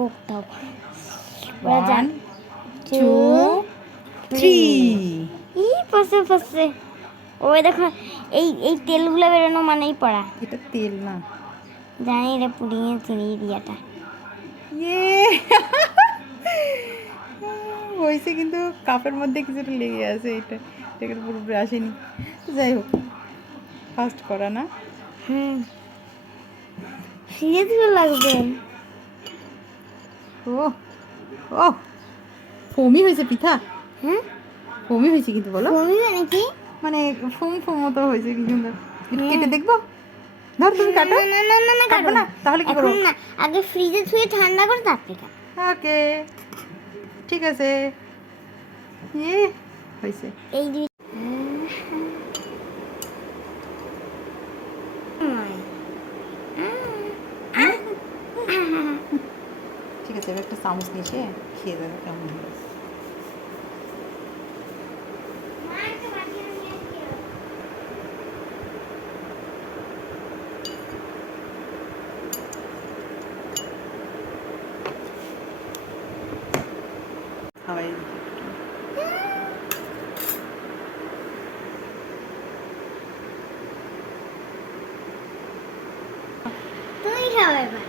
Coke দাও। ওরা যান 1 2 3 পাশে ওই দেখো, এই এই তেলগুলো বেরোনো মানেই পড়া। এটা তেল না, জানি এটা পুডিংয়ের চিনি দিয়াটা। ইয়ে হয়েছে, কিন্তু কাপের মধ্যে কিছুটা লেগে আছে, এটাকে পুরোপুরি আসেনি। যাই হোক, ফার্স্ট করা না। ফ্রিজে দিলে লাগবে। ও ও ফোমি হয়েছে পিঠা, হ্যাঁ ফোমি হয়েছে কিন্তু, বলো কমিবে নাকি? মানে ফোম ফোম মতো হয়েছে কি সুন্দর। একটু কেটে দেখবো, ধর তুমি কাটো। না কাটবো না, তাহলে কি এখন করবো? না, আগে ফ্রিজে থুয়ে ঠান্ডা করে তারপরে খাও। ওকে, ঠিক আছে। ইয়ে হয়েছে। এই দুই ঠিক আছে, এবার একটা চামচ নিয়ে এসে খেয়ে দেবে কেমন হলো। খাওয়াই দেখি একটু। তুমি খাও এবার।